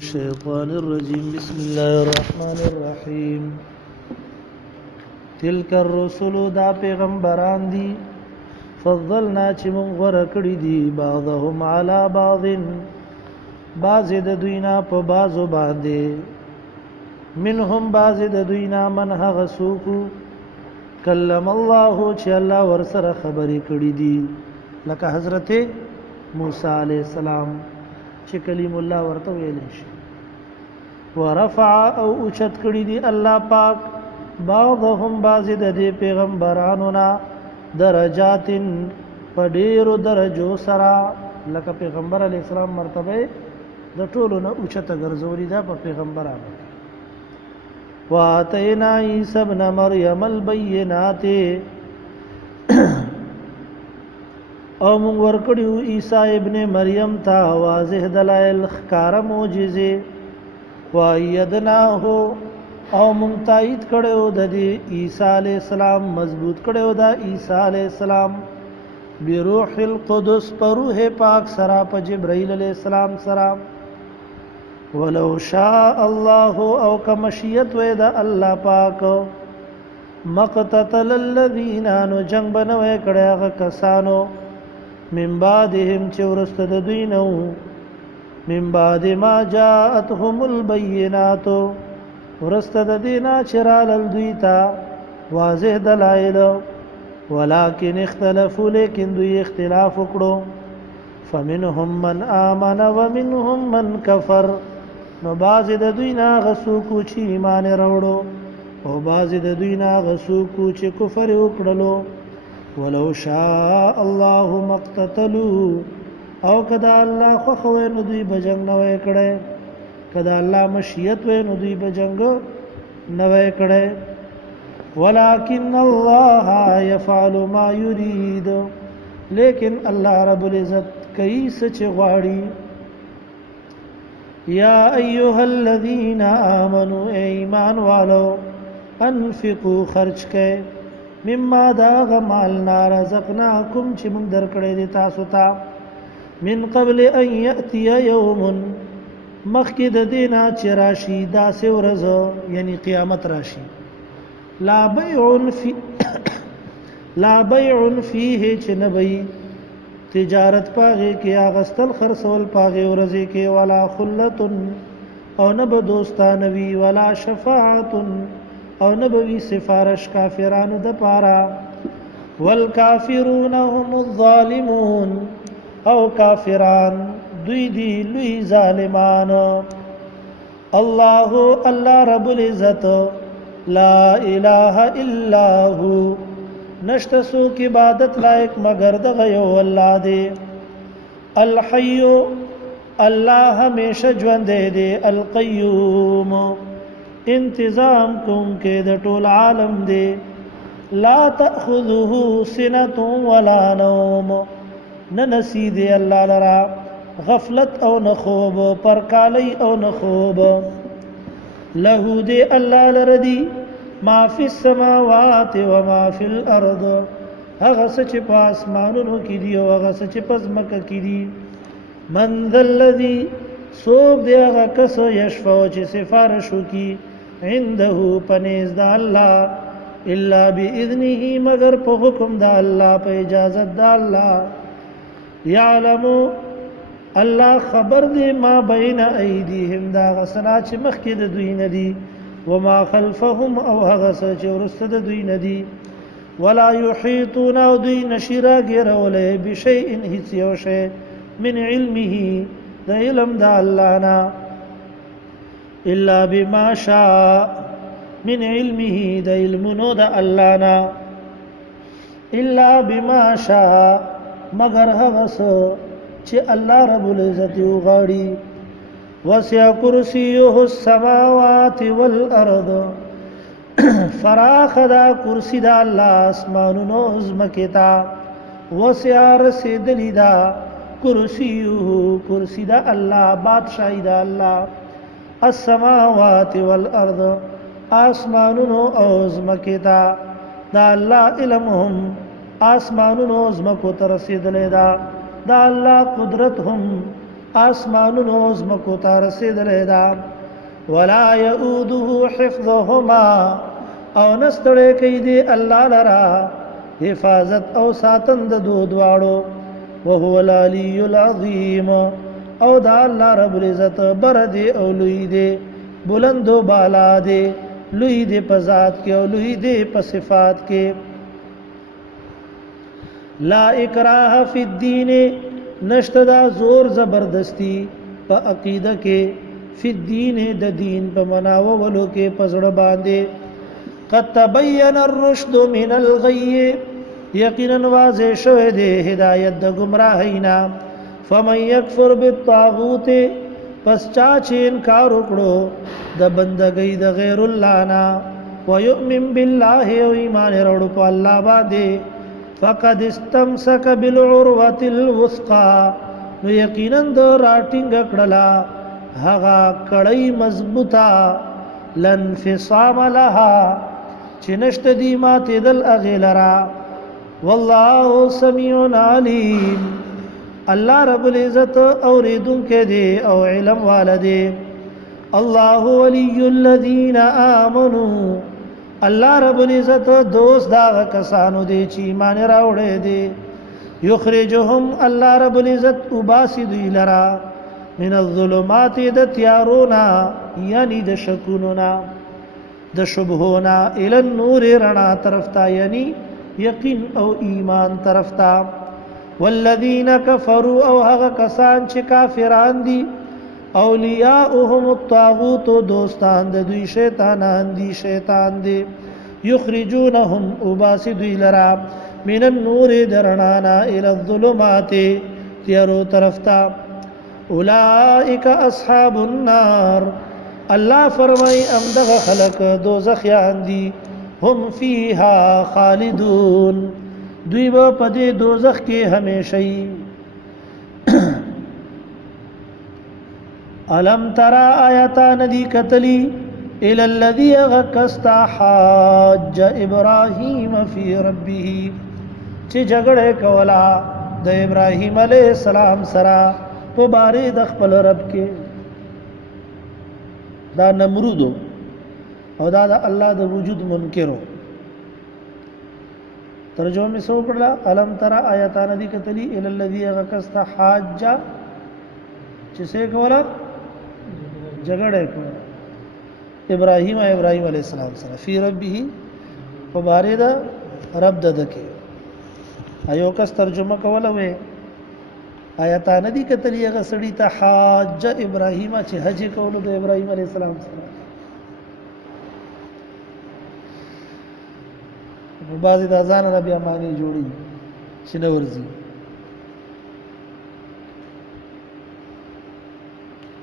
الشيطان الرجيم بسم الله الرحمن الرحيم تلك الرسل دا پیغمبران دي فضلنا چې مونږ غوړه کړی دي بعضهم على بعض بعض د دوینا په بعضو باندې منهم بعض د دوینا من هغه څوک کلم الله چې الله ورسره خبرې کړې دي لکه حضرت موسی عليه السلام چې کلیم الله ورته ویل شي ورفع او اوچت کړي دي الله پاک بعضهم بعض د دې پیغمبرانو نا درجات په ډیرو درجو سره لکه پیغمبر علی السلام مرتبه د ټولو نه اوچته ګرځولې ده په پیغمبرانو واتینا عیسی ابن مریم البینات او مونږ ورکړیو عیسی ابن مریم ته واضح دلایل ښکار معجزې وایدناه او مونږ تایید کړو د عیسی علی السلام مضبوط کړو د عیسی علی السلام بروح القدس پر روح پاک سره په جبرائیل علی السلام سره ولو شاء الله او کمشیت و د الله پاک مقتتل الذين نو جنگ بنوي کړه هغه کسانو من بعدهم چې ورسته د دوی نو من بعد ما جاءتهم البينات ورسته د دینا چرال دوی تا واضح دلائل ولكن اختلفوا لیکن دوی اختلاف وکړو فمنهم من آمن ومنهم من كفر نو بعض د دوی نا غسو کو چې ایمان وروړو او بعض د دوی نا غسو کو چې کفر وکړلو ولو شاء الله مقتتلوا او کدا الله خو خو نو دوی بجنګ نه وای کړي کدا الله مشیت وای نو دوی بجنګ نه وای کړي ولكن الله يفعل ما يريد لیکن الله رب العزت کوي سچ غواړي یا ایها الذين امنوا ایمان والو انفقوا خرج کړئ مما دا غمال رزقناکم چې موږ درکړې دي تاسو ته من قبل ان یاتی یوم مخکې د دینه چې راشي داسې ورځ یعنی قیامت راشي لا بیع فيه چې نبی تجارت پاغه کې اغستل خرڅول پاغه ورځې کې ولا خلت او نب دوستانوي ولا شفاعت او نبوي سفارش کافرانو د پارا والکافرون هم الظالمون او کافران دوی دی لوی ظالمان الله رب العزت لا اله الا هو نشته سوک عبادت لایق مگر دغه یو الله دی الحي الله همیشه ژوند دی القیوم انتظام کوم کې د ټول عالم دی لا تاخذه سنه ولا نوم ننسی دی الله لرا غفلت او نخوب پرکالی او نخوب له دی الله لردی ما فی السماوات و ما فی الارض هغه چې په اسمانونو کې دی او هغه چې په ځمکه کې دی من ذا الذی سوق دی هغه کس یشفع چې سفارش وکي عنده پنیز د الله الا باذنه مگر په حکم د الله په اجازه د الله يعلم الله خبر دی ما بین ایدیهم دا غسنا چې مخکې د دوی ندي وما خلفهم او هغه چې ورسته د دوی ندي ولا يحيطون او دوی نشرا غیرولې بشیء هیڅ یو شی من علمه د علم د الله نه الا بما شاء من علمه د علمونو د الله نه الا بما شاء مگر هغه چې الله رب العزت وغاړي وسع کرسیه السماوات والارض فراخ دا کرسی دا الله اسمانونو زمکه تا وسع رسیدلی دا کرسی دا الله بادشاہی دا الله السماوات والارض اسمانونو او زمکه تا دا الله علمهم اسمانونو زمکو ترسیدلی دا الله قدرت هم آسمانونو زمکو ته رسېدلی ده ولا یؤوده حفظهما او نستړی کوي دی الله لرا حفاظت او ساتن د دو دواړو وهو العلی العظیم او دا الله رب العزت بر دی او لوی دی بلند و بالا دی لوی دی په ذات کې او لوی دی په صفات کې لا اکراه فی الدین نشته دا زور زبردستی په عقیده کې فی الدین د دین په مناولو کې پزړه باندې قد تبین الرشد من الغی یقینا واضح شوه دی هدایت د گمراهینا فمن یکفر بالطاغوت پس چا چې انکار وکړو د بندګۍ د غیر الله نه ويؤمن بالله او ایمان وروړو په الله باندې فقد استمسك بالعروة الوثقى نو یقینا د راټینګ کړلا هغه کړی مضبوطه لنفصام لها چې نشته دی ماته دل اغلرا والله سميع عليم الله رب العزت اوریدونکو دی او علم والده الله ولي الذين آمنوا الله رب العزت دوست دا کسانو دی چې ایمان راوړي دي یخرجهم الله رب العزت وباسي دوی لرا من الظلمات د تیارونا یعنی د شکونونا د شبهونا الى النور رڼا طرف تا یعنی یقین او ایمان طرف تا والذین کفروا او هغه کسان چې کافران دي اولیاءهم الطاغوت دوستان د دوی شیطانان دي شیطان دي یخرجونهم وباسي دوی لرا من النور درنانا الى الظلمات تیارو طرف تا اولئک اصحاب النار الله فرمای امدغه خلق دوزخیان دي هم فیها خالدون دوی به په دې دوزخ کې همیشئ الم ترى آیاتان دی کتلی الى الذي غکست حاج ابراهیم فی ربه چې جګړه کولا د ابراهیم علیه السلام سره په باره د خپل رب کې دا نمرود او دا د الله د وجود منکرو ترجمه سو کړه الم ترى آیاتان دی کتلی الى الذي غکست حاج چې څه کولا جګړه کو ابراهیم علیہ السلام سره فی ربه مبارد رب ددکه ایو کس ترجمه کوله وې آیاتان دي کتلی هغه سړی ته حاج ابراهیم چې حج کولو د ابراهیم علیہ السلام سره په بعضی د ځان نه بیا معنی جوړي شنه ورزي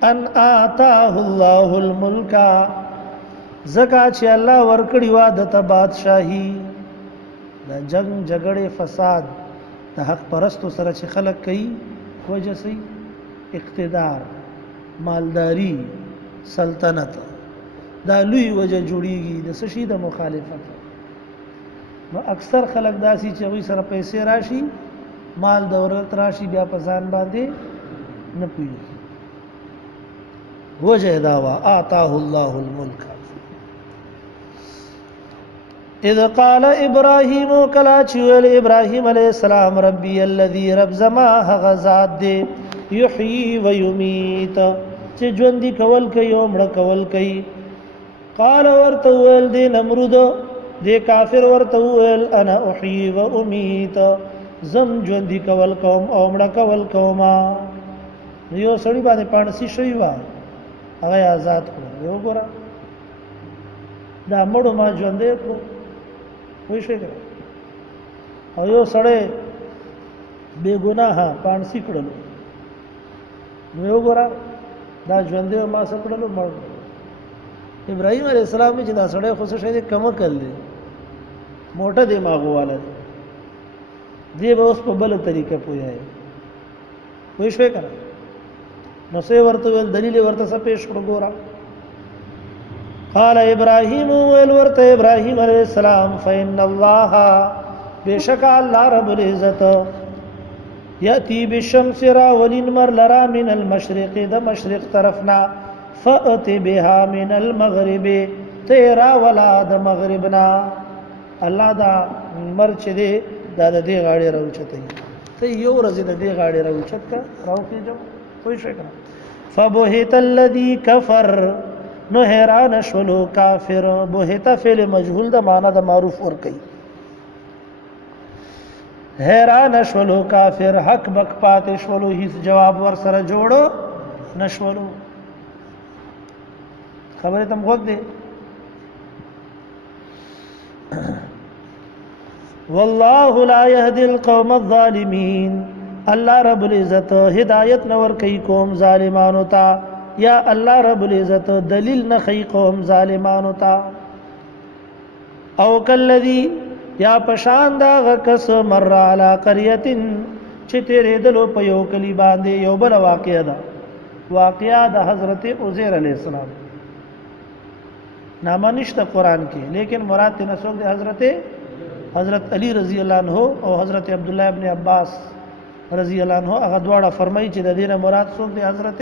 ان آتاه الله الملک زکا چې الله ورکړی وا د ته بادشاہي د جنگ جګړې فساد د حق پرستو سره چې خلق کوي وجه سي اقتدار مالداری سلطنت دا لوی وجه جوړیږي د سشي د مخالفت نو اکثر خلق داسي چې وي سره پیسې راشي مال دولت راشي بیا په ځان باندې نه پوي وجه داوا آتاه الله الملک اذ قال ابراهيم کلا چویل ابراهيم عليه السلام ربي الذي رب زما غزاد دي يحيي ويميت چې ژوند کول کوي او مړ کول کوي قال ورته ول دي نمرود دي کافر ورته ول انا احيي واميت زم ژوند کول کوم او مړ کول کوم یو سړی باندې پانسي شوی و هغه آزاد کړو یو ګره دا مړو ما ژوندې کو وای شي او یو سړی بے ګناه پانسي کړلو نو یو ګره دا ژوندې ما سکړلو مړ ابراهيم عليه السلام چې دا سړی خو څه شي کم کړل موټه دماغ والا دی به اوس په بل طریقه پوهه وای شي کنه نو سه ورته ول دلیل ورته څه پیش کړو ګورا قال ابراهيم ول ورته ابراهيم عليه السلام فإن الله بشك الله رب العزت یاتی بالشمس راولین مر لرا من المشرق د مشرق طرفنا فأت بها من المغرب تیرا ولا د مغربنا. الله دا مر چې دی دا د دې غاړې راوچتای ته یو ورځ د دې غاړې راوچت کا راوخیجو کوئی شي کنه. فبهت الذي كفر نو حیران شولو کافر. بهت فعل مجهول د معنا د معروف ور کوي. حیران شولو کافر حق بک پاتې شولو هیڅ جواب ور سره جوړو نشولو. خبره تم غوږ دی. والله لا يهدي القوم الظالمين. الله رب العزت هدایت نور کوي قوم ظالمانو ته. یا الله رب العزت دلیل نه خي قوم ظالمانو ته. او کلذي یا پشان دا غکس مر علی قريه چې تیرې دلو په یو کلی باندې یو بل واقعا ده. واقعا د حضرت عزیر علیہ السلام نامه نشته قران کې، لیکن مراد ته نسوک د حضرت علی رضی الله عنه او حضرت عبد الله ابن عباس رضی الله عنه هغه دواړه فرمایي چې د دینه مراد څوک دی حضرت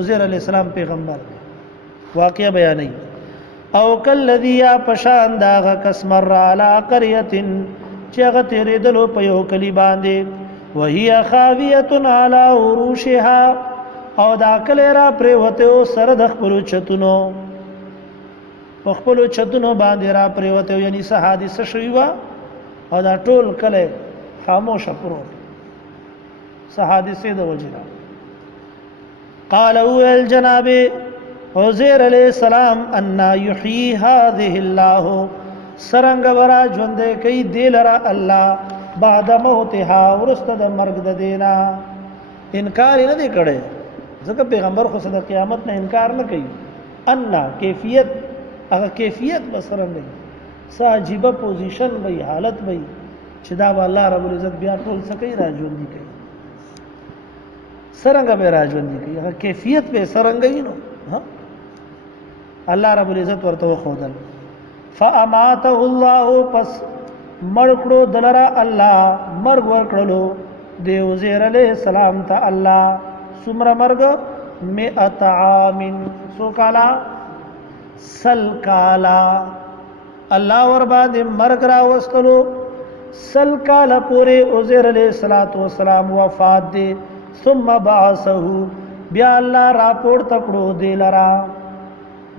عزیر علیہ السلام پیغمبر واقعا بیانوي. او کلذي یا پشان دا غکس مر علی قريه چې هغه تیرې دلو په یو کلی باندې وهي خاویه علی عروشها او دا کلی را پریوته سره د خپل چتونو په خپل چتونو باندې را پریوته یعنی څه حادثه شوی و او دا ټول کلی خاموش پروت څه حادثه د وجنه. قال او الجناب عزیر علیہ السلام ان یحیی هذه الله سرنګ ورا ژوند کوي دلرا الله بعد موتها ورست د مرګ د دینا. انکار نه دی کړي ځکه پیغمبر خو د قیامت نه انکار نه کوي. ان کیفیت هغه کیفیت بسره نه ساجيبه پوزیشن وي حالت وي چې دا الله رب العزت بیا ټول سکی راځوندي کوي. سرنګ به راځوندي کوي هغه کیفیت به سرنګ نو ها الله رب العزت ورته خودل. فاماته الله پس مرکړو دلرا الله مرګ ورکړلو دی عزیر علیہ السلام ته الله سمر مرګ 100 عام سو کالا سل کالا الله ور باندې مرګ را وستلو. سل کالا پورے عزیر علیہ السلام وفات دی. ثم بعثه بیا الله را پور تکړو دی لرا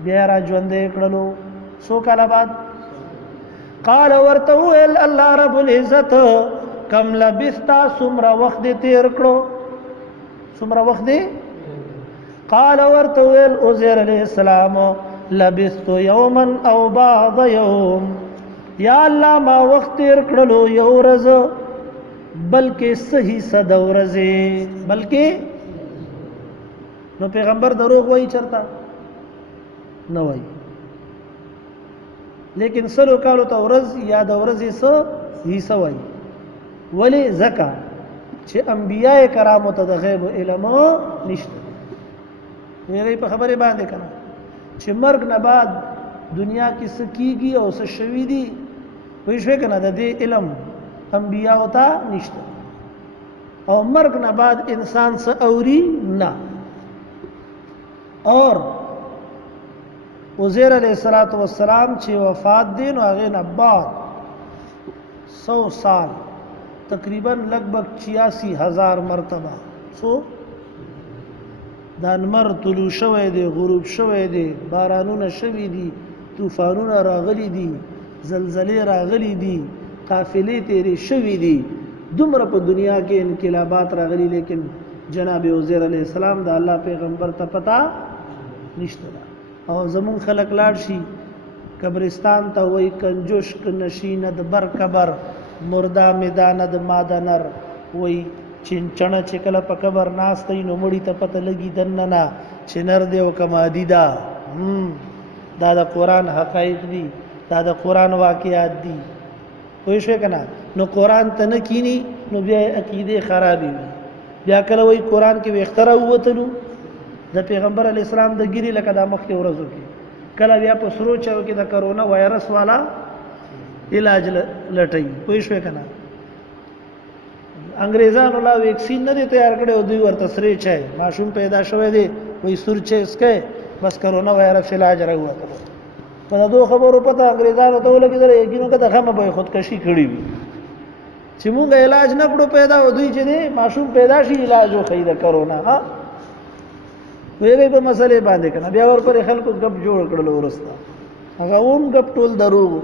بیا را ژوندې کړلو سو کالا بعد. قال ورته الله رب العزت کم لبستا سمرا وخت تیر کړو سمرا وخت. قال ورته عزیر علیہ السلام لبست یوما او بعض یوم یا الله ما وخت تیر کړلو یو ورځ بلکې صحیح صد ورځې بلکې نو پیغمبر دروغ وایي چرته نه وایي. لیکن سلو کالو ته ورځ یا د ورځې څه حصہ وایي. ولی زکا چې انبیاء کرامو ته د غیب علم نشته. ویری په خبره باندې کنه چې مرګ نه بعد دنیا کې څه کیږي او څه شوي دي وایي شو کنه د دې علم انبیاء ته نشته. او مرګ نه بعد انسان څه اوري نه. اور عزیر علیہ السلام چې وفات دی نو هغه نه بعد 100 سال تقریبا لګبګ 86,000 مرتبه سو دا نمر طلوع شوی دی غروب شوی دی بارانونه شوی دي طوفانونه راغلي دي زلزلې راغلي دي قافلې تیرې شوی دي دومره په دنیا کې انقلابات راغلي. لیکن جناب عزیر علیہ السلام دا الله پیغمبر ته پتا نشته. او زمون خلق لاړ شي قبرستان ته وای کنجوش نشینه د بر قبر مردا میدان د مادنر وای چنچنه چې کله په قبر ناستې نو مړی ته پته لګي دننه چې نر دی او کمادی دا دا د قران حقایق دي دا د قران واقعات دي. وای شو کنه نو قران ته نه کینی نو بیا عقیده خرابې وي. بیا کله وای قران کې وختره ووتلو د پیغمبر علی السلام د ګری لکه د مخکې ورځو کې کله بیا په سرو چاو کې د کرونا وایرس والا علاج لټي. وای شو کنه انګریزانو لا ویکسین نه دی تیار کړی او دوی ورته سری چای ماشوم پیدا شوی دی وایي سور چای اسکه بس کرونا وایرس علاج راووته په دغو خبرو پته انګریزانو ته ولګېدل یقینو که د غمه به یې خودکشي کړې وي چې مونږ علاج نه کړو پیدا او دوی چې دی ماشوم پیدا شي علاج وښیي د کرونا ها ویږي په مسلې باندې کنه بیا ورپورې خلکو ګپ جوړ کړل ورسته هغه هم ګپ ټول دروغ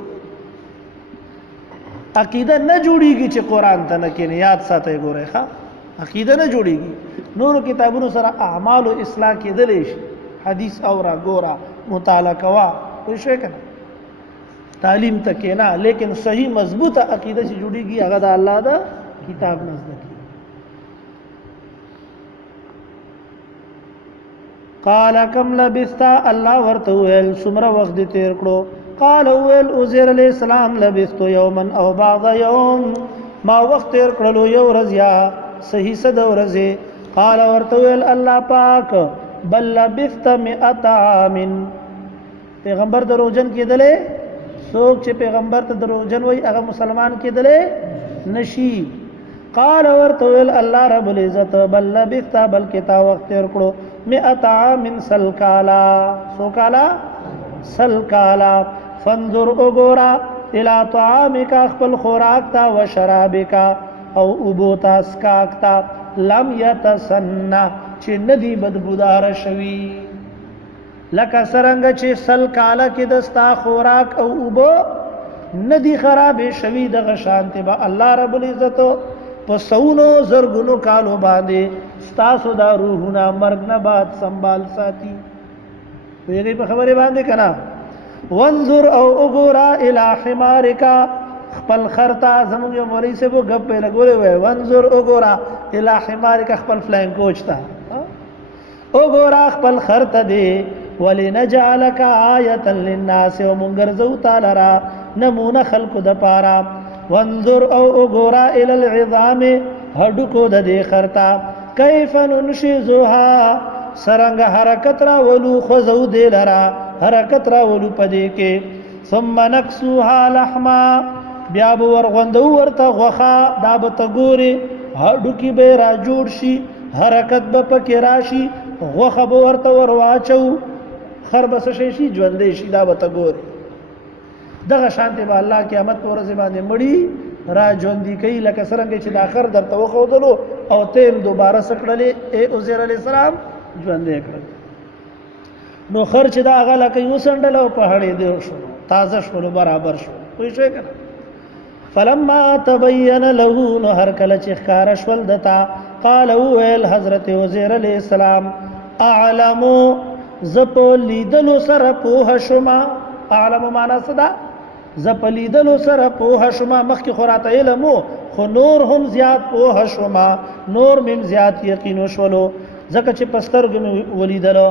عقیده نه جوړیږي چې قران ته نه کېنه یاد ساتي ګوره ښا عقیده نه جوړیږي نور کتابونو سره اعمال او اصلاح کېدلی شي حدیث اورا ګورا مطالعه کوا کوئی شي کنه تعلیم تک نه لیکن صحیح مضبوطه عقیده چې جوړیږي هغه د الله دا کتاب نزدکی قال كم لبثت الله ورته ویل څومره وخت دې تیر کړو قال ویل عزير عليه السلام لبثت يوما او بعض يوم ما وخت تیر کړلو یو ورځ یا صحیح صد ورځې قال ورته ویل الله پاک بل لبثت 100 عام پیغمبر دروژن کېدلې څوک چې پیغمبر ته دروژن وای هغه مسلمان کېدلې نشي قال ورته ویل الله رب العزت بل لبثت بلکې تا وخت تیر کړو 100 عام سلکالا سوکالا سلکالا فانظر اگورا الى طعامك خپل خوراک تا و شرابك او ابوتا اسکاک تا لم يتسنى چې ندی بدبودار شوی لکه سرنګ چې سلکالا کې دستا خوراک او ابو ندی خراب شوی دغه شانته به الله رب العزت په سونو زرګونو کالو باندې ستاسو دا روحونه مرګ نه بعد سنبال ساتي ویږي په خبره باندې کنا وانظر او اغورا الى حمارك خپل خرتا زموږ یو مولوی سے وو غپ په لګولې وای وانظر اغورا الى حمارك خپل فلاین کوچ تا اغورا خپل خرتا دی ولنجعلك آیه للناس ومنغرزو تعالی را نمونه خلق د پارا وانظر او اغورا الى العظام هډو کو د دې خرتا کیف ننشزها سرنګ حرکت را ولو خذو دې لرا حرکت را ولو پدې کې ثم نكسوها لحما بیا به ورغوندو ورته غوخه دا به تګوري هډو کې به را جوړ شي حرکت به پکې راشي غوخه به ورته ورواچو خر بس شي ژوندې شي دا به تګوري دغه شانته به الله قیامت پر ورځ باندې مړی را ژوندې کوي لکه څنګه چې د اخر درته وخودلو او تیم دوباره سکړلې اے عزیر علی السلام ژوندې کړل نو خرچ دا غلا کوي وسندل او په هړې دی شو تازه شو برابر شو وای شو کنه فلما تبين له نو هر کله چې ښکار شول دتا قال ويل حضرت عزیر علیہ السلام اعلم زپلیدلو سره په شما اعلم معنا صدا زپلیدلو سره په شما مخکې خوراته علمو خو نور هم زیات په شما نور مم زیات یقین شولو زکه چې پسترګ ولیدلو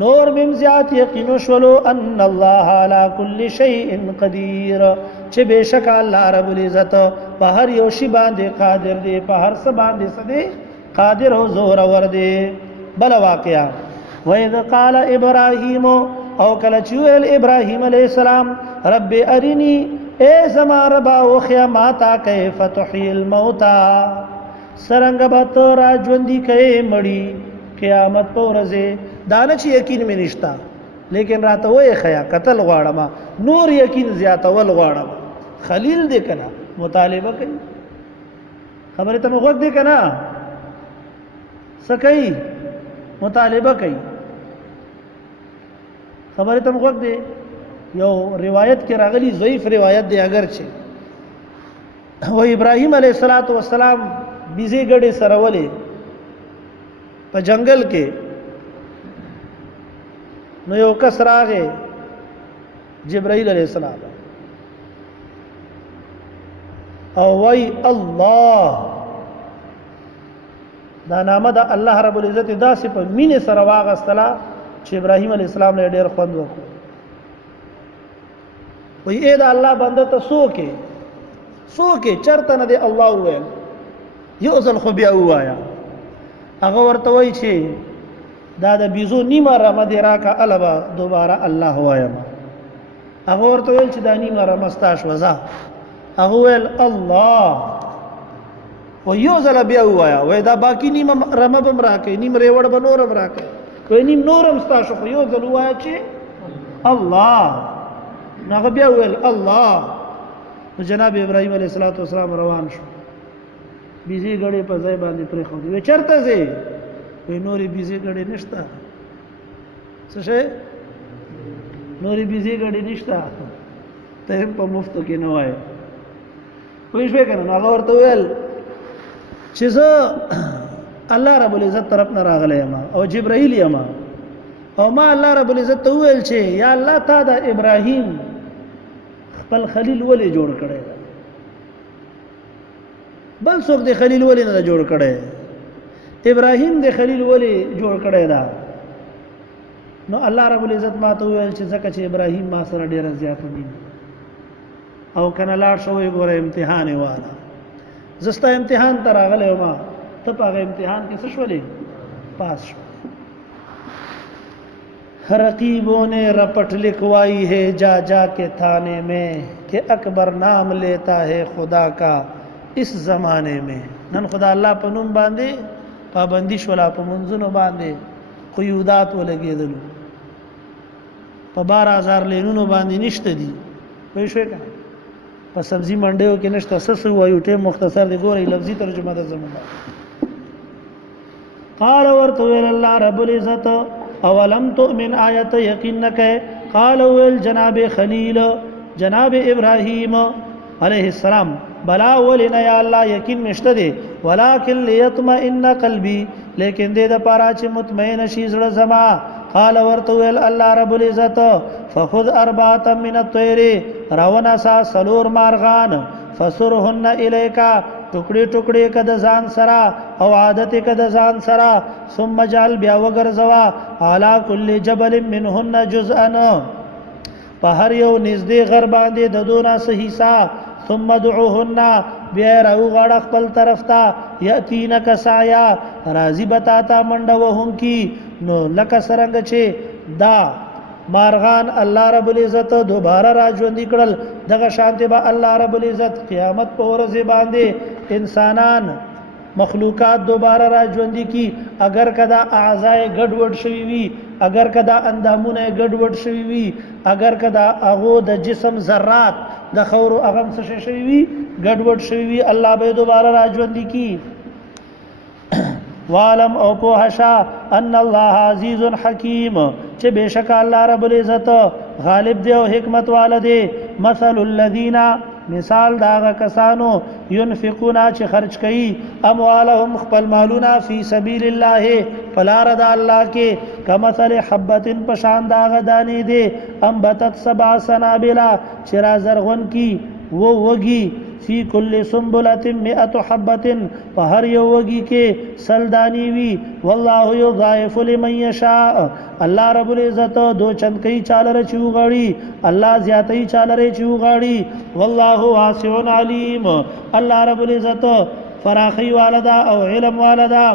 نور مم زیات یقین شولو ان الله على كل شيء قدير چې بشک الله رب العزت په هر یو شی باندې قادر دی په هر څه باندې سدي قادر او زور ور دی بل واقعا واذ قال ابراهيم او کله چې ویل ابراهيم عليه السلام رب ارني اے زما رب او خیاماتا کیف تحيي الموتى سرنګ به تو را ژوندۍ کوي مړی قیامت په ورځ دانه چې یقین مې نشتا لیکن راته وې خیا قتل غواړم نور یقین زیاتول غواړم خلیل دې کنا مطالبه کوي خبره ته وګ دې کنا سکي مطالبه کوي خبره ته وګ دې یو روایت کې راغلی ضعیف روایت دی اگر چې و ابراهيم عليه السلام بيزي ګډه سرولې په جنگل کې نو یو کس راغی جبرائیل علیہ السلام او وای الله دا نامه د الله رب العزت داسې په مینه سره واغستله چې ابراهیم علیہ السلام له ډېر خوند وکړ وای اې دا الله بنده ته سوکه چرته نه دی الله ویل یو ځل خو بیا وایا هغه ورته وای چې دا د بيزو نیمه رمه دی راکا البا دوباره الله وایم هغه ورته ویل چې دا نیمه رمه ستاش وزا هغه ویل الله و یو ځل بیا وایا وای دا باقی نیم رمه بم راکې نیم ریوړ به نورم راکې وای نیم نورم ستاسو خو یو ځل وایا چې الله هغه بیا ویل الله. نو جناب ابراهیم علیه السلام روان شو بیزی غړې په ځای باندې پرې خو دی چرته زی وای نورې بیزی غړې نشته څه شي نورې بیزی غړې نشته ته په مفتو کې نه وای وای شو کنه هغه ورته ویل چې زه الله رب العزت طرف نه راغلی یم او جبرائیل یم او ما الله رب العزت ته ویل چې یا الله تا د ابراهیم خپل خلیل ولې جوړ کړی بل څوک د خلیل ولې نه جوړ کړی ابراهیم د خلیل ولې جوړ کړی دا نو الله رب العزت ما ته ویل چې ځکه چې ابراهیم ما سره ډیر زیات دي او کنه لاړ شوی ګوره امتحان والا زستا امتحان ته راغلی ما ته په هغه امتحان کې څه شولې پاس شو. رقیبوں نے رپٹ لکھوائی ہے جا جا کے تھانے میں کہ اکبر نام لیتا ہے خدا کا اس زمانے میں. نن خدا الله په نوم باندې پابندی شولا په منځونو باندې قیودات ولګېدلو په 12000 لینونو باندې نشته دي وای شو کنه په سبزی منډیو کې نشته سسو وایو ټیم مختصر دی ګورې لفظي ترجمه ده زموږه. قال ورتویل الله رب العزت اولم تؤمن آیت یقین نکے قال ویل جناب خلیل جناب ابراہیم علیہ السلام بلا ولنا یا اللہ یقین مشته دے ولکن لیطمئن قلبی لیکن دے د پارا چې مطمئن شي زړه زما. قال ورتویل الله رب العزت فخذ اربعه من الطير رونا سا سلور مارغان فسرهن الیکا ټوکړي ټوکړي کده ځان سرا او عادت کده ځان سرا ثم جعل بیا وګرځوا علی کل جبل منهن جزءا په هر یو نږدې غر باندې د دونا صحیحا ثم دعوهن بیا راو غړ خپل طرف ته یاتینک سایا راضی بتاتا منډه وهم کی نو لکه سرنګ چې دا مارغان الله رب العزت دوباره را ژوند کړل دغه شانته به الله رب العزت قیامت په ورځ باندې انسانان مخلوقات دوباره را ژوند کی اگر کدا اعضاء ګډوډ شوی وي اگر کدا اندامونه ګډوډ شوی وي اگر کدا هغه د جسم ذرات د خور او اغم څه شوی وي ګډوډ شوی وي الله به دوباره را ژوند کی. وعلم او پوهشا ان الله عزیز حکیم چې بشک الله رب العزت غالب دی او حکمت والده. مثل الذین مثال داغه کسانو ينفقون چې خرج کوي اموالهم خپل مالونه فی سبیل الله فلارد الله کې کمثل حبه پشان داغه دانی دی انبتت 7 سنابل چې را زرغون کی وہ وگی فی کل سنبلۃ 100 حبۃ فہر یو وگی کے سلدانی وی واللہ یضاعف لمن یشاء اللہ رب العزت دو چند کئی چالر چو غاڑی اللہ زیادتی چالر چو غاڑی واللہ واسع علیم اللہ رب العزت فراخی والدا او علم والدا.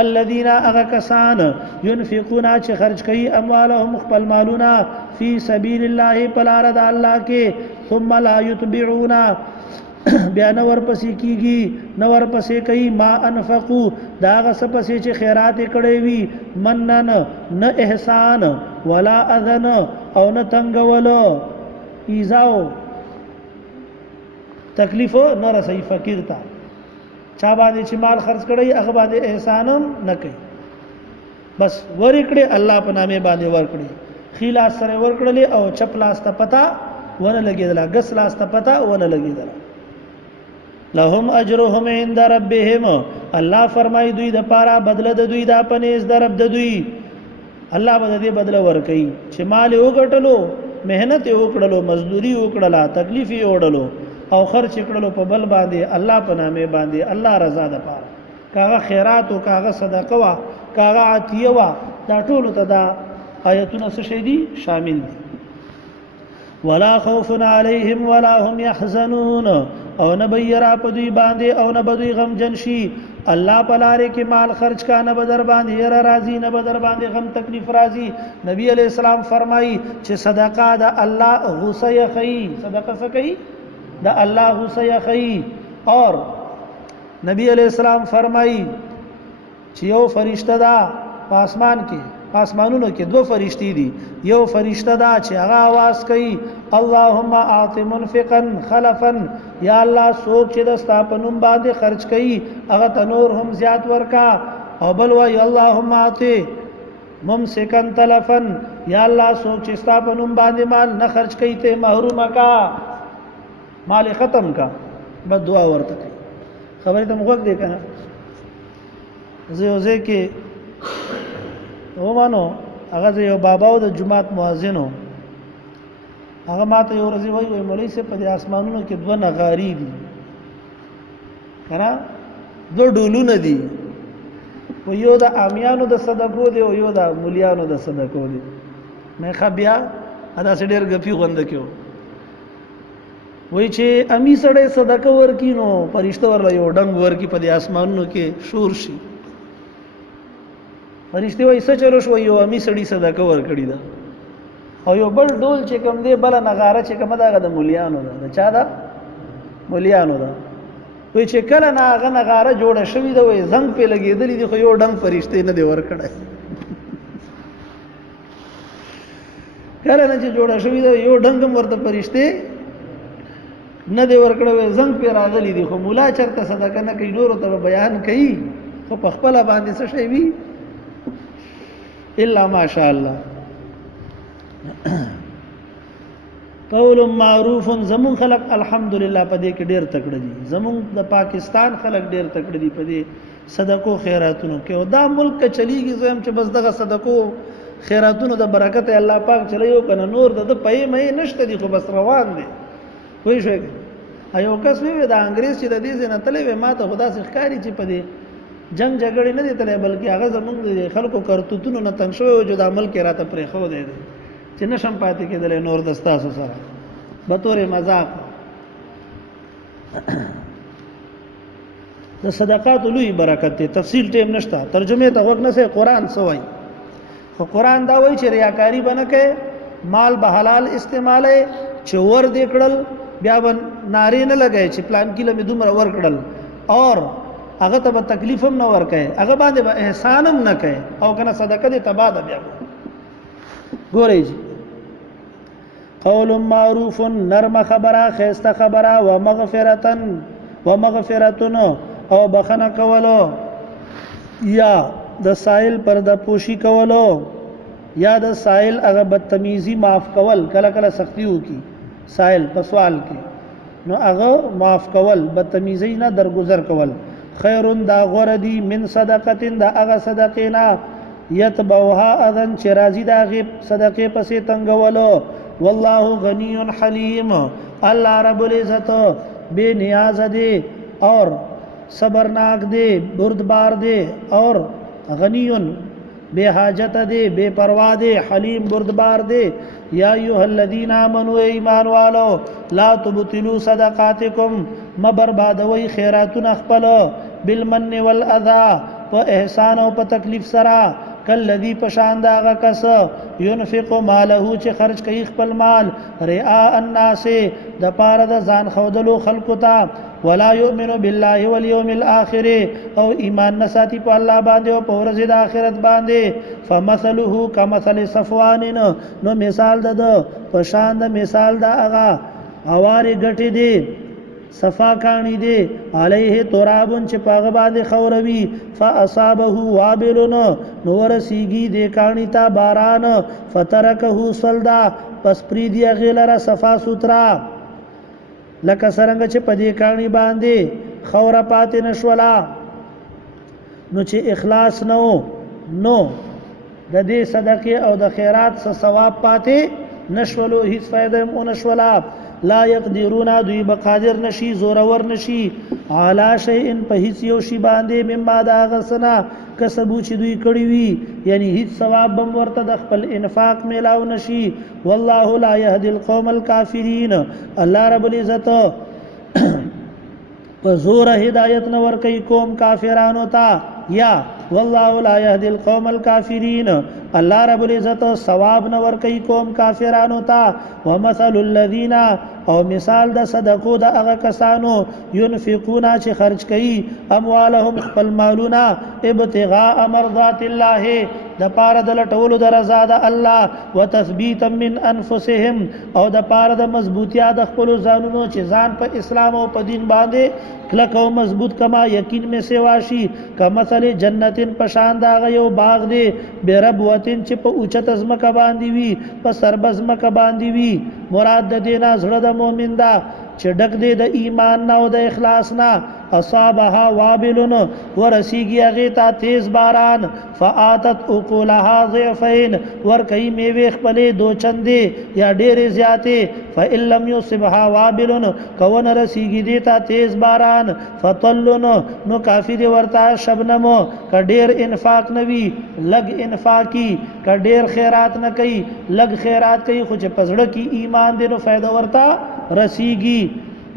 الذين اغكسان ينفقون چ خرج کئی اموالهم خپل مالونا فی سبیل الله پلارد الله کې ثم لا يتبعون بیا نور پسې کیږي نور پسې کوي ما انفقوا دا غس پسې چې خیرات کړي وي منن نه احسان ولا اذن او نه تنگولو ایزاو تکلیف نه رسي فقیر تا چا باندې چې مال خرج کړي هغه باندې احسانم نه کوي بس ورکړي الله په نامه باندې ورکړي خلاص سره ورکړي او چپ لاس ته پتا ونه لګیدل غس لاس ته پتا ونه لګیدل. لهم اجرهم عند ربهم الله فرمای دوی د پاره بدله د دوی د پنيز د رب د دوی الله به دې بدله ورکړي چې مال وګټلو مهنت وکړلو مزدوري وکړلا تکلیف وړلو او خرچ کړلو په بل باندې الله په نامه باندې الله رضا ده پاره کاغه خیرات او کاغه صدقه وا کاغه عطیه وا دا ټول ته دا آیتونه څه شي دي شامل دي. ولا خوف عليهم ولا هم يحزنون او نبیرا په دوی باندې او نه بدوی غم جنشي الله پلاره کې مال خرج کا نه بدر باندې ير راضي نه بدر باندې غم تکلیف راضي. نبی علیہ السلام فرمایي چې صدقه دا الله غصه یخی صدقه سکی دا الله غصه یخی اور نبی علیہ السلام فرمایي چې یو فرشته دا په اسمان کې آسمانونو کې دو فرشتي دي یو فرشته دا چې هغه आवाज کوي اللهم اعط منفقا خلفا یا الله څوک چې د ستاپنوم باندې خرج کوي هغه ته نور هم زیات ورکا او بل وای اللهم اعط ممسكا تلفا یا الله څوک چې ستاپنوم باندې مال نه خرج کوي ته محروم کا مال ختم کا بد دعا ورته کوي خبره ته موږ دې کنه زه کې ومانو هغه یو باباو د جمعات مؤذنو هغه ماته یو ورځ وای مولوی سے په اسمانونو کې دوه نغاری دي کنه دو ډولونه دي و یو د امیانو د صدقو دی او یو د مولیانو د صدقو دی مې خبیا ادا سړي غفي غوند کېو وای چې امی سړی صدقه ورکی نو فرشتہ ورله یو ډنګ ورکی په اسمانونو کې شور شي فرشتي وای څه چلو شو یو امی سړی صدقه ورکړی دا او یو بل ډول چې کوم دی بل نغاره چې کوم دا د مولیانو دا چا دا مولیانو دا وای چې کله هغه نغاره جوړه شوې دا وای زنګ په لګېدلې دی خو یو ډنګ فرشتي نه دی ورکړی کله نه چې جوړه شوې دا یو ډنګ ورته فرشتي نه دی ورکړی وای زنګ په راغلی دی خو مولا چرته صدقه نه کوي نور ته بیان کوي خو په خپل باندې څه شي وي الا ماشاء الله قول معروف زمون خلق الحمدلله په دې کې ډېر تکړه دي زمون د پاکستان خلق ډېر تکړه دي په دې صدقو خیراتونو کې او دا ملک چلیږي زم چې بس دغه صدقو خیراتونو د برکت الله پاک چلیو کنه نور د پې مې نشته دي خو بس روان دي وای شو ایو کس وی دا انګريز چې د دې نه تلې ما ته خدا څخه ښکاری چې په دې جنگ جګړې نه دي تلې بلکې هغه زمونږ د خلکو کرتوتونو نه تنگ شوی او د عمل کې راته پرې خو دی چې نشم پاتې کېدل نور دستاسو سره به تور مذاق د صدقات لوی برکت ته تفصیل ټیم نشته ترجمه ته وګ نه سه قران سوای خو قران دا وایي چې ریاکاری بنه کې مال به حلال استعماله چې ور دې کړل بیا ون ناری نه لګای چې پلان کې لمه دومره ور کړل اور هغه ته تکلیف هم نه ور کوي هغه باندې احسان هم نه کوي او کنه صدقه دې تباده بیا ګورئ قول معروف نرم خبره خیسته خبره ومغفرتن او بخنه کولو یا د سائل پر د پوشی کولو یا د سائل هغه بدتمیزی معاف کول کله کله سختی وکي سائل په سوال کې نو هغه معاف کول بدتمیزی نه درگذر کول خیر دا غردی من صدقه دا هغه صدقینا یتبوها اذن چې راضی دا غیب صدقه پسې تنگولو والله غنی حلیم الله رب العزت بے نیاز دے اور صبرناک دے بردبار دے اور غنی بے حاجت دے بے پروا دے حلیم بردبار دے یا ایها الذین آمنوا ایمان والو لا تبطلوا صدقاتکم مبربادوی خیراتون خپل بالمن والاذى و احسان او په تکلیف سرا کلذی پشان دا هغه کس ينفق ماله چې خرج کوي خپل مال رئاء الناس د پاره د ځان خودلو خلقو ته ولا يؤمن بالله واليوم الاخر او ایمان نساتی په الله باندې او په ورځ د آخرت باندې فمثله كمثل صفوان نو مثال د پشان د مثال دا هغه اواره غټي دي صفا کانی دے علیہ ترابن چې پاغه باندې خوروي فاصابه وابل نور سیگی دے کانی تا باران فترکه صلدا پس پری دی غیلرا صفا سترا لکه سرنګ چې پدې کانی باندې خوره پاتې نشولا نو چې اخلاص نو د دې صدقه او د خیرات څخه ثواب پاتې نشولو هیڅ فائدہ هم نشولا لا يقدرون دوی بقادر نشي زورور نشي علا شيء په هیڅ یو شی باندې مما دا غسنا کسبو چې دوی کړی وي یعنی هیڅ ثواب بم ورته د خپل انفاق میلاو نشي والله لا يهدي القوم الكافرين الله رب العزت په زور هدایت نه ور کوي قوم کافرانو ته یا والله لا يهدي القوم الكافرين الله رب العزت ثواب نه ورکوي قوم کافرانو ته. ومثل الذين او مثال د صدقو د هغه کسانو ينفقون چې خرج کوي اموالهم خپل مالونه ابتغاء مرضات الله د پاره د لټولو د رضا د الله وتثبيتا من انفسهم او د پاره د مضبوطیا د خپل ځانونو چې ځان په اسلام او په دین باندې کلک او مضبوط کما یقین میں سیواشی کمثل جنتن پشان دا یو باغ دی بربوتن چې په اوچت ازمکه باندې وی په سربز مکه باندې وی مراد د دینا زړه د مؤمن دا چې ډک دی د ایمان نه او د اخلاص نه. اصابها وابل ورسیږي هغه ته تیز باران فاتت اکلها ضعفین ور کوي میوه خپلې دو چندې یا ډېرې زیاتې. فإن لم يصبها وابل کون رسیږي دی ته تیز باران فطلن نو کافی دی ورته شبنم ک ډېر انفاق نوي لګ انفاقی ک ډېر خیرات نه کوي لګ خیرات کوي خو چې پزړه کې ایمان دی نو فائدہ ورته رسیږي.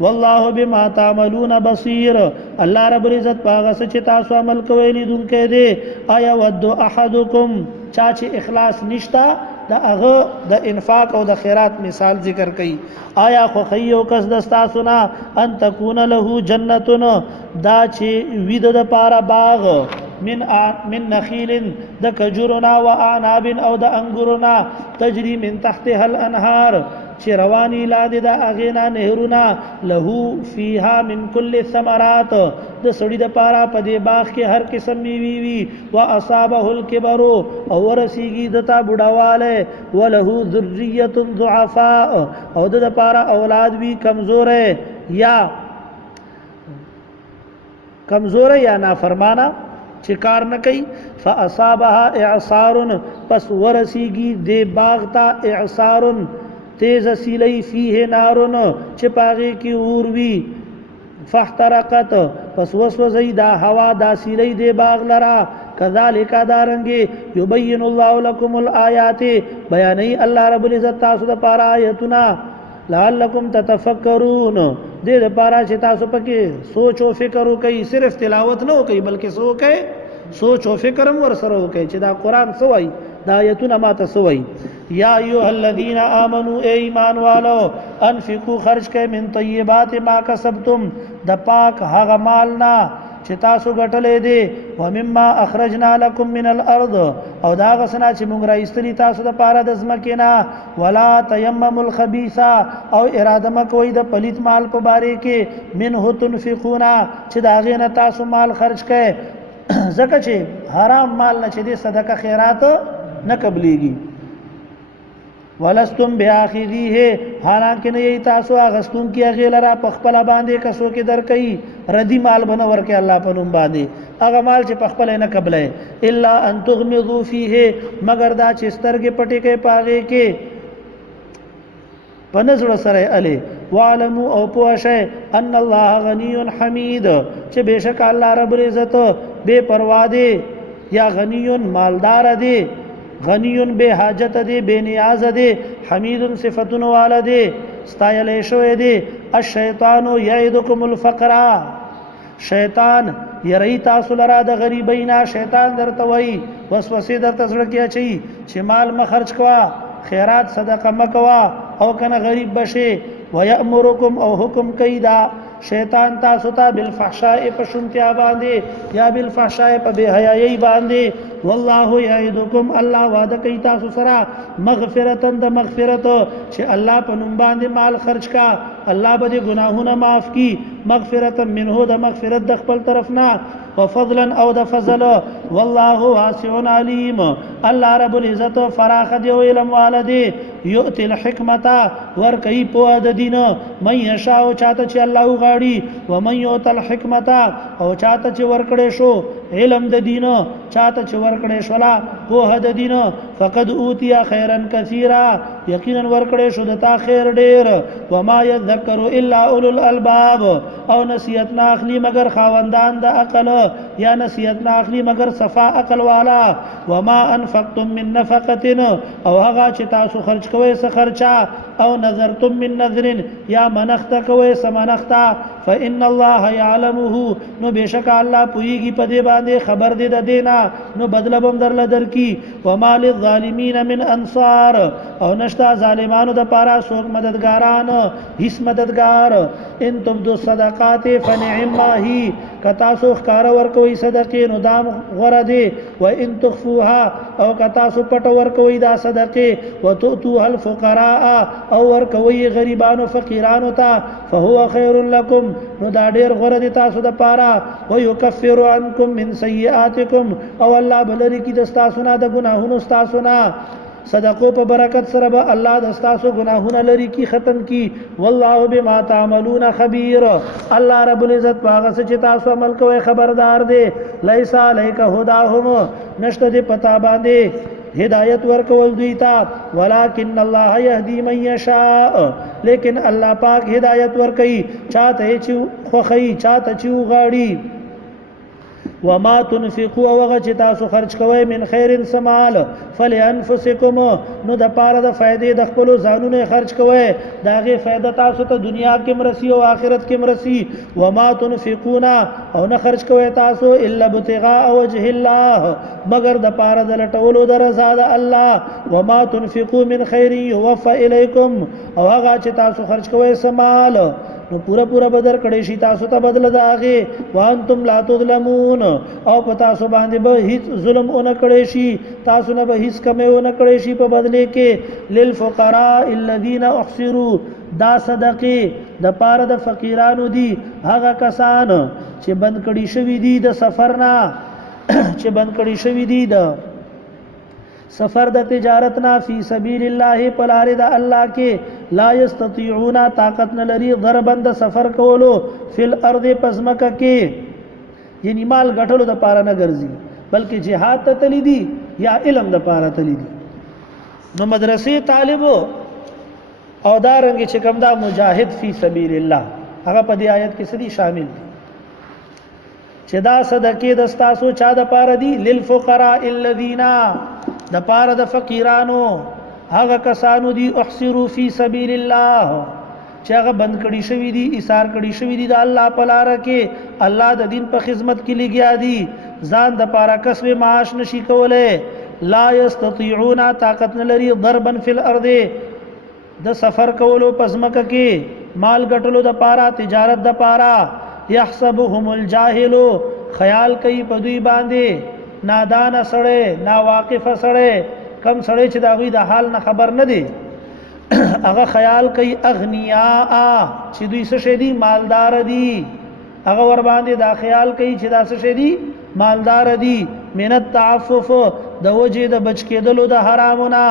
والله بما تعملون بصير الله رب العزت پاغه چې تاسو عمل کوئ لیدونکې دی. آیا ود احدکم چا چې اخلاص نشتا د هغه د انفاق او د خیرات مثال ذکر کړي. آیا خو خیو کس دستا سنا ان تکون له جنتون دا چې وید د پارا باغ من نخیل د کجورنا و اعناب او د انګورنا تجری من تحتها الانهار چې رواني لاندې د اغینا نهرونا له فیها من کل الثمرات د سړي د پارا په دې باغ کې هر قسم میوي وي. واصابه الكبر او ورسیږي دتا بډاواله وله ذریه ضعفاء او د پارا اولاد وی کمزور یا نافرمانا چې کار نه کوي. فاصابها اعصار پس ورسیږي د باغ ته اعصار تیز سیلی فیه نارون چې پاغی کی اور وی فاحترقت پس وسوزی دا هوا دا سیلی دی باغ لرا. کذالک دارنگی یبین الله لکم الآیات بیانی اللہ رب العزت تاسو دا پارا آیتنا لعلکم تتفکرون دے دا پارا چې تاسو پکی سوچ و فکر وکئی صرف تلاوت نہ وکئی بلکہ سوچ و فکرم ور سره وکئی چې دا قرآن سوئی دا آیتنا ما تسوئی. یا ایها الذین آمنوا ای ایمان والو انفقوا خرج کئ من طیبات ما کسبتم د پاک هغه مالنا چې تاسو ګټلې دي ومما اخرجنا لكم من الارض او دا غسنا چې موږ راایستلی تاسو د پاره د ځمکینا. ولا تیمموا الخبيث او اراده مکوئ د پلیت مال په باره کې منه تنفقون چې دا غینه تاسو مال خرج کئ زکه چې حرام مال نه چې دي صدقه خیرات نه قبليږي. ولستم بیاخذیه حالانکه نه یی تاسو اغستون کی غیلرا پخپل باندې کسو کې در کوي ردی مال بنور کې الله په نوم باندې هغه مال چې پخپل نه قبله الا ان تغمضوا فیه مگر دا چې سترګې پټې کې پاغه کې پنځړه سره علي. وعلموا او پوښه ان الله غنی حمید چې بشک الله رب العزت بے پروا دی یا غنی مالدار دی غنی بے حاجت دی بے نیاز دی حمید صفتن والدی ستایل شوی دی. الشیطان یعدکم الفقر شیطان یری تاسو لرا د غریبینا شیطان درته وای وسوسه درته زړه کې اچي چې مال مخرج کوا خیرات صدقه مکوا او کنه غریب بشي. ويأمركم او حکم کیدا شیطان تاسو ته بالفحشاء پشنتیا باندې یا بالفحشاء په بے حیايي باندې. والله یعدکم الله وعده کوي تاسو سره مغفرتن د مغفرت چې الله په نوم باندې مال خرج کا الله به ګناهونه معاف کی. مغفرتا منه د مغفرت د خپل طرفنا وفضلا او د فضل. والله واسع علیم الله رب العزت فراخ دی او علم والدی. یؤتی الحکمت ور کوي په د دین من یشاء چاته چې الله غاړي ومن یؤت الحکمت او چاته چې ور کړي شو علم د دین چاته چې ور کړي شو لا په د دین فقد اوتی خیرا کثیرا یقینا ور کړي شو د تا خیر ډیر. وما یذکر الا اولو الالباب او نصیحت نه اخلي مگر خاوندان د عقل یا نصیحت نه اخلي مگر صفا عقل والا. وما انفقتم من نفقه او هغه چې تاسو خرج کوئ څه خرچا او نظرتم من نظر یا منخت کوئ څه منختا فإن الله يعلمه نو بشک الله پویږي په دې باندې خبر دې د دینا نو بدل بم درل درکی وما للظالمین من انصار او نشتا ظالمانو د پاره څوک مددګاران هیڅ مددګار ان تبدو صدقات فنعما هی کتا سو خکار ورکوي صدقې نو دام غره دی و ان تخفوها او کتا سو پټ ورکوي دا صدقې وتؤتوا الفقراء او ورکوي غریبانو فقیرانو ته فهو خير لكم نو دا ډیر غره دي تاسو د پاره ويكفر عنكم من سيئاتكم او الله بلری کی د تاسو نه د ګناهونو تاسو نه صدقو په برکت سره به الله د تاسو ګناهونه لري کی ختم کی والله بما تعملون خبير الله رب العزت هغه چې تاسو عمل کوئ خبردار دی ليس عليك هداهم نشته دې پتا باندې هدایت ورکول دوی ته ولكن الله يهدي من يشاء لیکن الله پاک هدایت ورکي چاته چې خوخي چاته چې غاړي وما تنفقوا وغه تاسو خرج کوئ من خیر سمال فلانفسکم نو د پاره د فائدې د خپل ځانونه خرج کوئ داغه فائدہ تاسو ته دنیا کې مرسي او آخرت کې مرسي وما تنفقون او نه خرج کوئ تاسو الا ابتغاء وجه الله مگر د پاره د لټولو د رضا د الله وما تنفقوا من خیر يوفى اليكم او هغه چې تاسو خرج کوئ سمال نو پورا بدر کړي شي تاسو ته بدل داغه وانتم لا تظلمون او پتا سو باندې به هیڅ ظلم اون کړي شي تاسو نه به هیڅ کمه اون کړي شي په بدله کې للفقراء الذين احصروا دا صدقه د پاره د فقیرانو دي هغه کسان چې بند کړي شوی دي د سفر نه چې بند کړي شوی دي د سفر د تجارت نا فی سبیل الله پلار د الله کې لا یستطيعون طاقت نه لري ضربن د سفر کولو فل ارض پزمکه کې یعنی مال غټلو د پاره نه ګرځي بلکې جهاد ته تلی دي یا علم د پاره تلی دي نو مدرسې طالب او دارنګ چې کوم دا مجاهد فی سبیل الله هغه په دې آیت کې سدي شامل دي چې دا صدقې د تاسو چا د پاره دي للفقراء الذين د پاره د فقیرانو هغه کسانو دي احصروا فی سبیل الله چې هغه بند کړي شوی دي ایثار کړي شوی دي د الله په لار کې الله د دین په خدمت کې لګیا دي ځان د پاره کسب معاش نشي کوله لا یستطيعون طاقت نه لري ضربا فی الارض د سفر کولو پزمکه کې مال ګټلو د پاره تجارت د پاره يحسبهم الجاهل خیال کوي په دوی باندې نادان سړی نا واقف سړی کم سړی چې دا غوی د حال نه خبر نه دی هغه خیال کوي اغنیاء چې دوی څه شي دي مالدار دي هغه ور باندې دا خیال کوي چې دا څه شي دي مالدار دي من التعفف د وجه د بچ کېدلو د حرامونه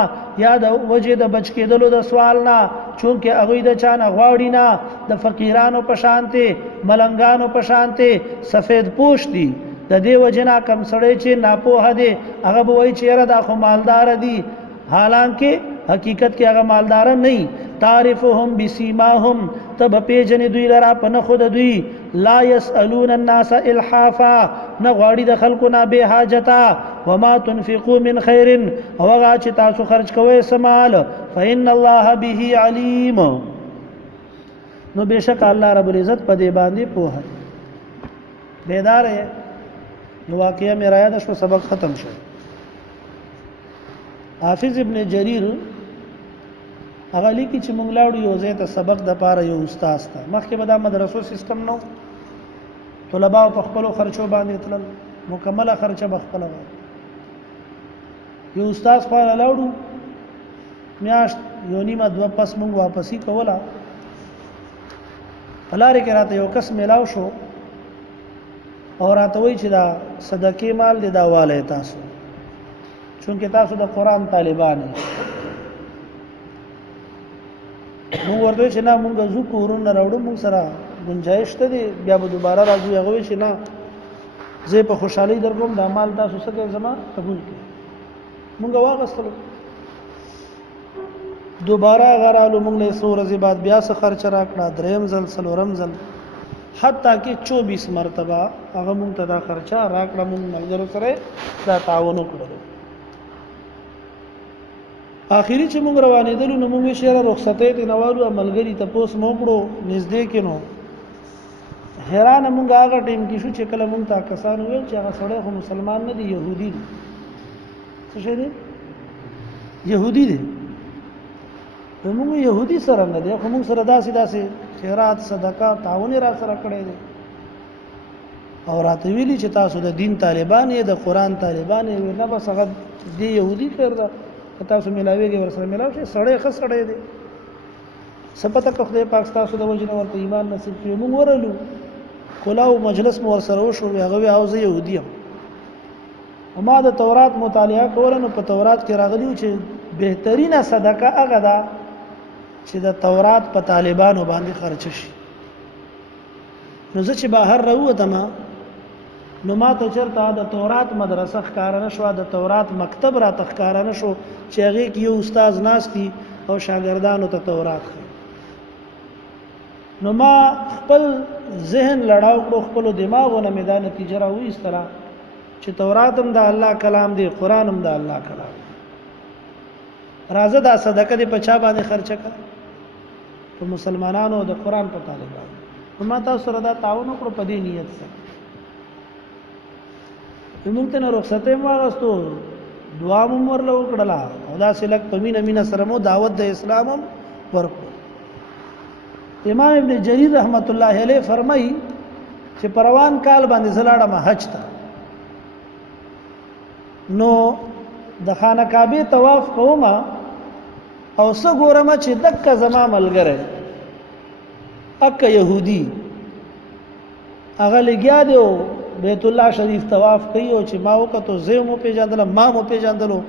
یا د وجه د بچ کېدلو د سوال نه چونکه هغه د چانه غواړي نه د فقیرانو په شانته ملنګانو په شانته سفید پوش دي د دې وجنا کم سړی چې ناپوه دي هغه به وایي چې را د خو مالدار دي حالانکه حقیقت کې هغه مالدار نه تعرفهم بسیماهم تب پیجن دوی لرا پنه خود دوی لا يسالون الناس الحافا نه غواړي د خلکو نه به حاجتا وما تنفقوا من خير او هغه چې تاسو خرج کوئ سمال فإن الله به عليم نو بشک الله رب العزت په دې باندې پوهه بیدار ہے نو واقعہ میرا یاد شو سبق ختم شو حافظ ابن جریر هغه لیکي چې مونږ لاړو یو ځای ته سبق د پاره یو استاد ته مخکې به دا مدرسو سیستم نو طلباء په خپل خرچو باندې تلل مکمله خرچه بخپل یو استاد خپل لاړو میاشت یو نیمه دوه پس مونږ واپسی کوله پلار کې راته یو کس ملاو شو او راته وی چې دا صدقې مال دی دا واله تاسو چونکه تاسو د قران طالبان موږ ورته چې نه موږ زو کورونه راوړو موږ سره گنجائش ته دی بیا به دوباره راځو هغه چې نه زه په خوشحالي درکوم دا مال تاسو څخه زما قبول کړئ موږ واغستلو دوباره غرالو موږ له سورې بعد بیا څه خرچ راکړه دریم ځل څلورم ځل حتی کې 24 مرتبه هغه مونږ ته دا خرچه راکړه مونږ ملګرو سره دا تعاون وکړو اخیری چې مونږ روانېدل نو مونږ شهر رخصتې ته نوالو ملګری ته پوس مو کړو نږدې کې نو حیران مونږ هغه ټیم کې شو چې کله مونږ ته کسان ویل چې هغه سړی خو مسلمان نه دی، يهودي دی. څه شي دی؟ يهودي دی. موږ يهودي سره نه دی، خو موږ سره داسې خیرات صدقه تعاون را سره کړی دی، او راته ویلي چې تاسو د دین طالبان یې، د قران طالبان یې. نه بس هغه دی يهودي کړ دا تاسو ملاويږي ورسره ملاو شي. سړی ښه سړی دی، سپته که خدای پاک تاسو د وجه ورته ایمان نصیب کړي. موږ ورلو کلاو مجلس مو ورسره وشو، هغه وی او زه يهودي یم. ما د تورات مطالعه کوله، نو په تورات کې راغلی چې بهترینه صدقه هغه ده چې د تورات په طالبانو باندې خرچ شي. نو زه چې بهر راووتم، نو ما ته چېرته د تورات مدرسه ښکاره نه شوه، د تورات مکتب راته ښکاره نه شو چې هغې کې یو استاد ناست دي او شاګردانو ته تورات ښیي. نو ما خپل ذهن لړاو کړو، خپلو دماغونه مې دا نتیجه راوایستله چې تورات هم د الله کلام دی، قرآن هم د الله کلام دی. راځه دا صدقه دې په چا باندې خرچه کړه؟ په مسلمانانو د قرآن په طالبانو. نو ما تاسو سره دا تعاون وکړو په دې نیت سره. موږ ته نه رخصتې مو واغستو، دعا مو ورله وکړله، او داسې لږ په مینه سره مو دعوت د اسلام هم ورکړو. امام ابن جریر رحمت الله علیه فرمایي چې په روان کال باندې زه لاړم حج ته، نو د خانه کعبه طواف کوم او څه ګورم چې دک زما ملګری اک يهودي هغه لګیا دی او بیت الله شریف طواف کوي، او چې ما وکړو زه مو پیژندلم، ما مو پیژندلو.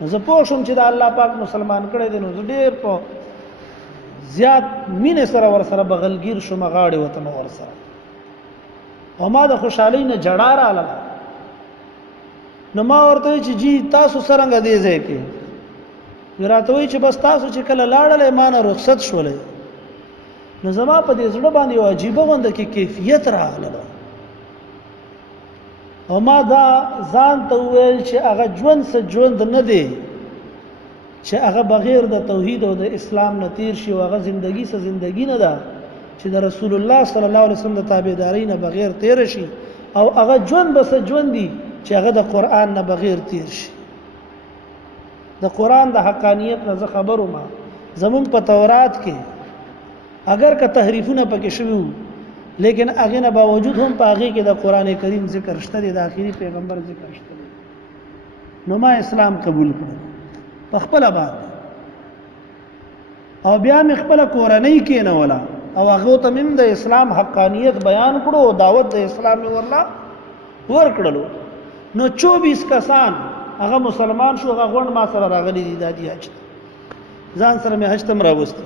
نو زه پوه شوم چې د الله پاک مسلمان کړی دی. نو زه ډېر په زیات مینې سره ورسره بغلګیر شوم، غاړې وتم ورسره، او ما د خوشحالۍ نه جړا راغله. نو ما ورته وی چې جی تاسو څرنګه دی ځای کې؟ راته وی چې بس تاسو چې کله لاړلې ما نه رخصت شولې، نو زما په دې زړه باندې یو عجیبه غونډه کې کیفیت راغله، او ما دا ځان ته وویل چې هغه ژوند نه دی چې هغه بغیر د توحید او د اسلام نه تیر شي، او هغه زندگی نه ده چې د رسول الله صلی الله علیه وسلم د تابعدارۍ نه بغیر تیر شي، او هغه ژوند دی چې هغه د قرآن نه بغیر تیر شي. د قرآن د حقانیت نه زه خبرو ما زمون په تورات کې اگر که تحریفونه پکې شوي وو، لیکن هغه نه باوجود هم په هغه کې د قرآن کریم ذکر شته دی، د آخري پیغمبر ذکر شته دی. نو ما اسلام قبول کړ په خپل باندې، او بیا مې خپل کورنۍ کې نه ولا، او هغه ته مم د اسلام حقانیت بیان کړو، او دعوت د اسلام ورلا ورکړلو. نو 24 کسان هغه مسلمان شو، هغه غونډ ما سره راغلي دي، د حج ځان سره مې حج تم راوست.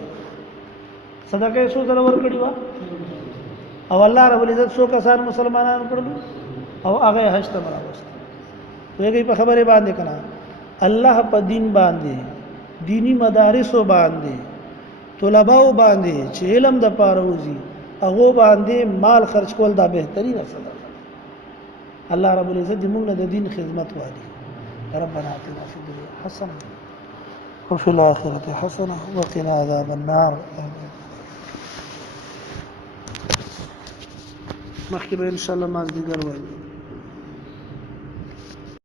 صدقه شو زره ورکړی و، او الله رب العزت شو کسان مسلمانان کړلو، او هغه حج تم راوست. ویږي په خبره باندې کړه الله په دین باندې، دینی مدارسو باندې، طلباو باندې چې علم د پاره وزي، هغه باندې مال خرج کول دا بهترینه صدقه. الله رب العزت موږ د دین خدمت وادي. ربنا آتنا في الدنيا حسنة وفي الآخرة حسنة وقنا عذاب النار. مخکې به ان شاء الله مازدیګر وایو.